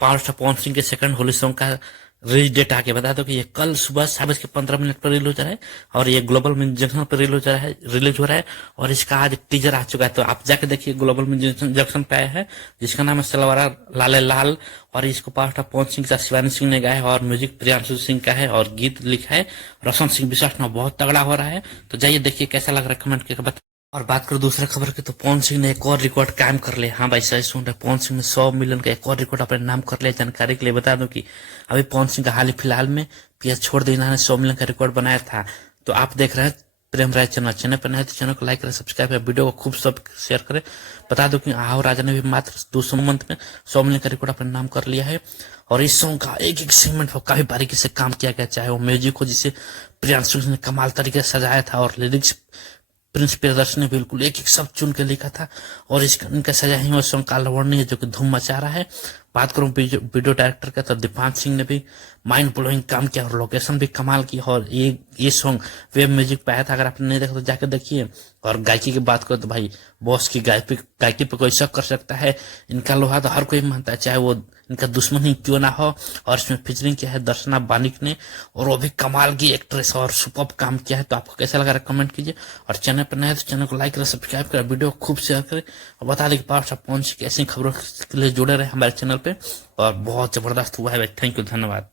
Power star Pawan Singh के second Holi song का release date आके बता दो कि ये कल सुबह 7:15 पर रिलीज हो रहा है और ये ग्लोबल म्यूजिक जंक्शन पर रिलीज हो रहा है और इसका आज टीजर आ चुका है। तो आप जाके देखिए, ग्लोबल म्यूजिक जंक्शन पे आया है, जिसका नाम है सलवारा लाले लाल, और इसको पावर स्टार पवन सिंह का शिवानी सिंह ने गाया है और म्यूजिक प्रियांशु सिंह का है और गीत लिखा है रोशन सिंह विश्वास ने। बहुत तगड़ा हो रहा है, तो जाइए देखिए कैसा लग रहा है, कमेंट करके बता। और बात करो दूसरा खबर की, तो पवन सिंह ने एक और रिकॉर्ड कायम कर लिया। हाँ भाई, सही सुन रहे, पवन सिंह ने 100 मिलियन का एक और रिकॉर्ड अपने नाम कर लिया। जानकारी के लिए बता दूं कि अभी पवन सिंह का हाल ही फिलहाल में पीएस छोड़ देना ने 100 मिलियन का रिकॉर्ड बनाया था। तो आप देख रहे हैं प्रेम राय चैनल पर नए तो चैनल को लाइक करें, सब्सक्राइब करें, वीडियो को खूब सब शेयर करें। बता दो कि आओ राजा ने भी मात्र 200 मंथ में 100 मिलियन का रिकॉर्ड अपने नाम कर लिया है। और इस सॉन्ग का एक एक सेगमेंट पर काफी बारीकी से काम किया गया, चाहे वो म्यूजिक को जिसे प्रियांशु ने कमाल तरीके से सजाया था और लिरिक्स प्रिंस प्रियदर्शन ने बिल्कुल एक एक शब्द चुन के लिखा था। और इनका सजा ही वो सॉन्ग काल वर्णी है जो कि धूम मचा रहा है। बात करूं वीडियो डायरेक्टर का, तो दीपांश सिंह ने भी माइंड ब्लोइंग काम किया और लोकेशन भी कमाल की। और ये सॉन्ग वेब म्यूजिक पे आया था, अगर आपने नहीं देखा तो जाकर देखिए। और गायकी की बात करो तो भाई बॉस की गायकी पे कोई शक कर सकता है, इनका लोहा तो हर कोई मानता है, चाहे वो इनका दुश्मन ही क्यों ना हो। और इसमें फीचरिंग किया है दर्शना बानिक ने, और वो भी कमाल की एक्ट्रेस और सुपर्ब काम किया है। तो आपको कैसा लगा कमेंट कीजिए, और चैनल पर नए तो चैनल को लाइक करें, सब्सक्राइब करें, वीडियो को खूब शेयर करें, और बता दें कि पावर स्टार पवन सिंह की ऐसी खबरों के लिए जुड़े रहे हमारे चैनल पे। और बहुत जबरदस्त हुआ है भाई, थैंक यू, धन्यवाद।